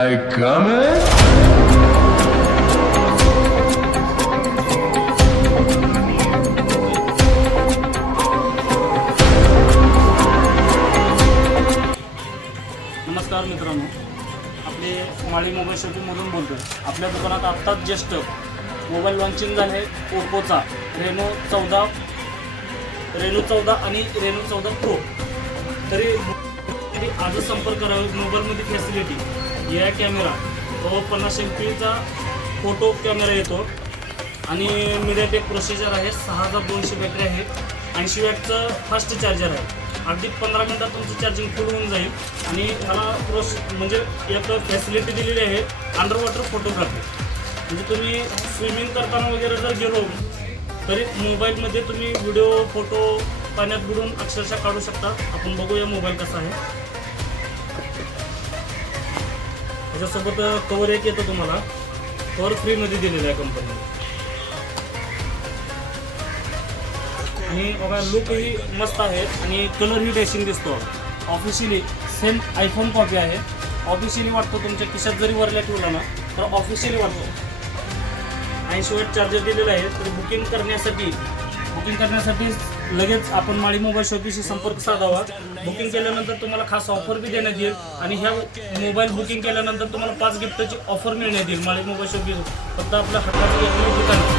I coming? नमस्कार मित्रांनो. आपले माळी मोबाईल शॉपिंगमधून बोलतो आहे आपल्या दुकानात आत्ताच ज्येष्ठ मोबाईल लॉन्चिंग झाले ओप्पोचा रेनो चौदा रेनो चौदा आणि रेनो चौदा प्रो तरी तरी आजच संपर्क करावे. मोबाईलमध्ये फॅसिलिटी या कॅमेरा तो पन्नास एम पीचा फोटो कॅमेरा येतो. आणि मीडियाटेक प्रोसिजर आहे. सहा हजार दोनशे बॅटरी आहे. ऐंशी वॅटचं फास्ट चार्जर आहे. अगदी पंधरा मिनटात तुमचं चार्जिंग फुल होऊन जाईल. आणि ह्याला प्रोस म्हणजे एक फॅसिलिटी दिलेली आहे. अंडर वॉटर फोटोग्राफी म्हणजे तुम्ही स्विमिंग करताना वगैरे जर गेलो तरी मोबाईलमध्ये तुम्ही व्हिडिओ फोटो पाण्यात बुडून अक्षरशः काढू शकता. आपण बघूया मोबाईल कसा आहे. त्याच्यासोबत कवर एक येतं तुम्हाला. कवर फ्रीमध्ये दिलेलं आहे कंपनीने आणि बघा लुकही मस्त आहे आणि कलरही डॅशिंग दिसतो. ऑफिशियली सेम आयफोन कॉपी आहे. ऑफिशियली वाटतो तुमच्या खिशात जरी वरल्या ठेवला ना तर ऑफिशियली वाटतो. ऐंशी वेट चार्जर दिलेला आहे तर बुकिंग करण्यासाठी बुकिंग करण्यासाठी लगेच आपण माळी मोबाईल शॉपीशी संपर्क साधावा. बुकिंग केल्यानंतर तुम्हाला खास ऑफर बी देण्यात येईल. आणि ह्या मोबाईल बुकिंग केल्यानंतर तुम्हाला पाच गिफ्टची ऑफर मिळण्यात येईल माळी मोबाईल शॉपी फक्त आपल्या हक्काचं एकमेव ठिकाण.